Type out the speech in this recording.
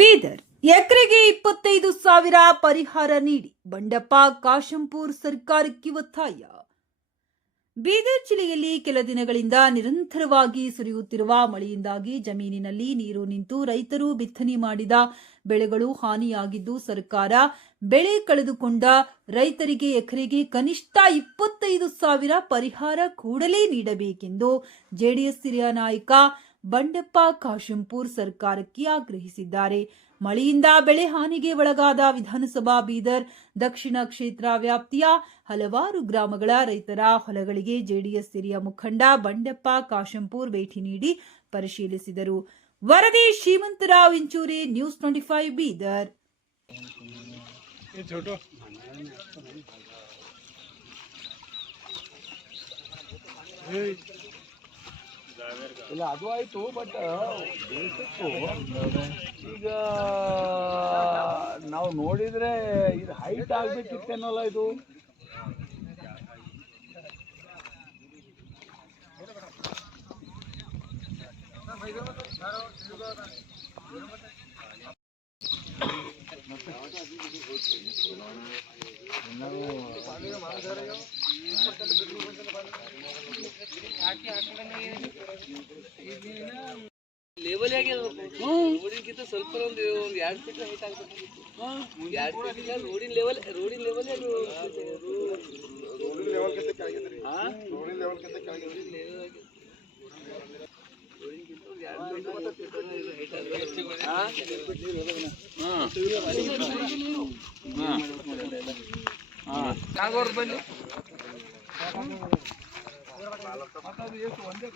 ಬೀದರ್ ಎಕರೆಗೆ 25,000 ಪರಿಹಾರ ನೀಡಿ ಬಂಡೆಪ್ಪ ಕಾಶಂಪುರ್ ಸರ್ಕಾರಕ್ಕೆ ಒತ್ತಾಯ. ಬೀದರ್ ಜಿಲ್ಲೆಯಲ್ಲಿ ಕೆಲ ದಿನಗಳಿಂದ ನಿರಂತರವಾಗಿ ಸುರಿಯುತ್ತಿರುವ ಮಳೆಯಿಂದಾಗಿ ಜಮೀನಿನಲ್ಲಿ ನೀರು ನಿಂತು ರೈತರು ಬಿತ್ತನೆ ಮಾಡಿದ ಬೆಳೆಗಳು ಹಾನಿಯಾಗಿದ್ದು, ಸರ್ಕಾರ ಬೆಳೆ ಕಳೆದುಕೊಂಡ ರೈತರಿಗೆ ಎಕರೆಗೆ ಕನಿಷ್ಠ 25,000 ಪರಿಹಾರ ಕೂಡಲೇ ನೀಡಬೇಕೆಂದು ಜೆಡಿಎಸ್ ಹಿರಿಯ ನಾಯಕ ಬಂಡೆಪ್ಪ ಕಾಶಂಪುರ್ ಸರ್ಕಾರಕ್ಕೆ ಆಗ್ರಹಿಸಿದ್ದಾರೆ. ಮಳೆಯಿಂದ ಬೆಳೆ ಹಾನಿಗೆ ಒಳಗಾದ ವಿಧಾನಸಭಾ ಬೀದರ್ ದಕ್ಷಿಣ ಕ್ಷೇತ್ರ ವ್ಯಾಪ್ತಿಯ ಹಲವಾರು ಗ್ರಾಮಗಳ ರೈತರ ಹೊಲಗಳಿಗೆ ಜೆಡಿಎಸ್ ಹಿರಿಯ ಮುಖಂಡ ಬಂಡೆಪ್ಪ ಕಾಶಂಪುರ್ ಭೇಟಿ ನೀಡಿ ಪರಿಶೀಲಿಸಿದರು. ವರದಿ ಶ್ರೀಮಂತರಾವ್ ಇಂಚೂರಿ, ನ್ಯೂಸ್ 25 ಬೀದರ್. ಇಲ್ಲ ಅದು ಆಯ್ತು, ಬಟ್ ಬೇಸಿಕ್ಕು ಈಗ ನಾವು ನೋಡಿದ್ರೆ ಇದು ಹೈಟ್ ಆಗ್ಬೇಕಿತ್ತೇನಲ್ಲ ಇದು. ಲೆವೆಲ್ ರೋಡಿಗಿಂತ ಸ್ವಲ್ಪ ಒಂದು 2 ಫೀಟ್ ಹೈಟ್ ಆಗ್ಬೇಕು. 2 ಫೀಟ್ ರೋಡಿನ ಲೆವೆಲ್ ಒಂದೇ